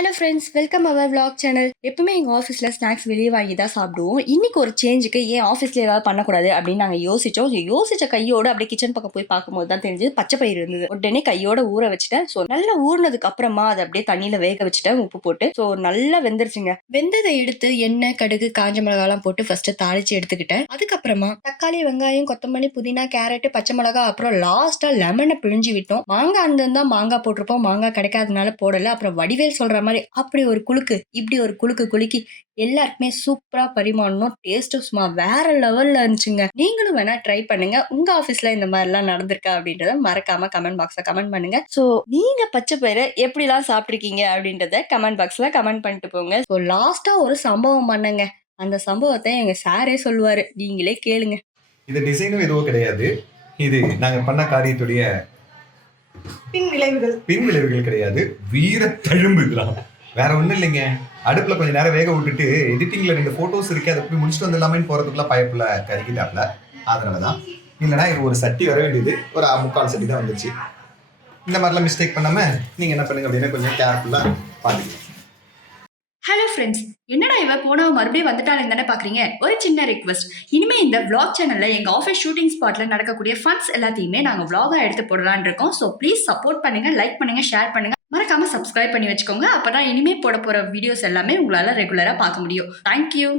Hello friends, welcome அவர் vlog channel. எப்பவுமே எங்கள் ஆஃபீஸில் ஸ்நாக்ஸ் வெளியே வாங்கி தான் சாப்பிடுவோம். இன்னைக்கு ஒரு சேஞ்சுக்கு ஏன் ஆஃபீஸில் ஏதாவது பண்ணக்கூடாது அப்படின்னு நாங்கள் யோசிச்சோம். யோசிச்ச கையோடு அப்படியே கிச்சன் பக்கம் போய் பார்க்கும்போது தான் தெரிஞ்சது பச்சை பயிர் இருந்தது. உடனே கையோட ஊற வச்சுட்டேன். ஸோ நல்லா ஊறினதுக்கு அப்புறமா அதை அப்படியே தண்ணியில் வேக வச்சுட்டேன் உப்பு போட்டு. ஸோ நல்லா வெந்துருச்சுங்க. வெந்ததை எடுத்து எண்ணெய், கடுகு, காஞ்ச மிளகாலாம் போட்டு ஃபர்ஸ்ட் தாளிச்சு எடுத்துக்கிட்டேன். அதுக்கப்புறமா தக்காளி, வெங்காயம், கொத்தமல்லி, புதினா, கேரட், பச்சை மிளகா, அப்புறம் லாஸ்ட்டாக லெமனை பிழிஞ்சு விட்டோம். மாங்காய் இருந்திருந்தா மாங்காய் போட்டிருப்போம். மாங்காய் கிடைக்காதனால போடல. அப்புறம் வடிவேல் சொல்ற மாதிரி அப்படி ஒரு குலுக்கு இப்படி ஒரு குலுக்கு குலுக்கி எல்லாருக்குமே சூப்பரா பரிமாறணும். டேஸ்டும் சும்மா வேற லெவல்ல இருந்துச்சுங்க. நீங்களும் வேணா ட்ரை பண்ணுங்க. உங்க ஆபீஸ்ல இந்த மாதிரி எல்லாம் நடந்திருக்கா அப்படின்றத மறக்காம கமெண்ட் பாக்ஸ்ல கமெண்ட் பண்ணுங்க. சோ நீங்க பச்சை பயிரை எப்படி எல்லாம் சாப்பிட்டிருக்கீங்க அப்படின்றத கமெண்ட் பாக்ஸ்ல கமெண்ட் பண்ணிட்டு போங்க. ஸோ லாஸ்டா ஒரு சம்பவம் பண்ணுங்க. அந்த சம்பவத்தை எங்க சாரே சொல்லுவாரு, நீங்களே கேளுங்க. இது டிசைனும் எதுவும் கிடையாது. இது நாங்க பண்ண காரியத்துடைய பின் விளைவுகள் கிடையாது. வீர தழும்பு இதெல்லாம் வேற ஒண்ணும் இல்லைங்க. அடுப்புல கொஞ்ச நேரம் வேக விட்டுட்டு எடிட்டிங்ல 2 போட்டோஸ் இருக்கு, அதை போய் முடிச்சுட்டு வந்துடலாமே போறதுக்குள்ள பயப்புல கருக்கிட்டாப்ல. அதனாலதான். இல்லைன்னா இது ஒரு சட்டி வர வேண்டியது ஒரு 3/4 சட்டி தான் வந்துச்சு. இந்த மாதிரிலாம் மிஸ்டேக் பண்ணாம நீங்க என்ன பண்ணுங்க அப்படின்னா கொஞ்சம் கேர்ஃபுல்லா பாத்துக்கலாம். ஹலோ ஃப்ரெண்ட்ஸ், என்னடா இவ போனவ மறுபடியும் வந்துட்டாலும் தானே பாக்குறீங்க. ஒரு சின்ன ரிக்வெஸ்ட், இனிமே இந்த vlog சேனல்ல எங்க ஆஃபீஸ் ஷூட்டிங் ஸ்பாட்ல நடக்கக்கூடிய ஃபன்ஸ் எல்லாத்தையுமே நாங்க vlog-ஆ எடுத்து போடலான்னு இருக்கோம். ஸோ ப்ளீஸ் சப்போர்ட் பண்ணுங்க, லைக் பண்ணுங்க, ஷேர் பண்ணுங்க, மறக்காம சப்ஸ்கிரைப் பண்ணி வச்சுக்கோங்க. அப்பதான் இனிமே போட போற வீடியோஸ் எல்லாமே உங்களால ரெகுலரா பார்க்க முடியும். தேங்க்யூ.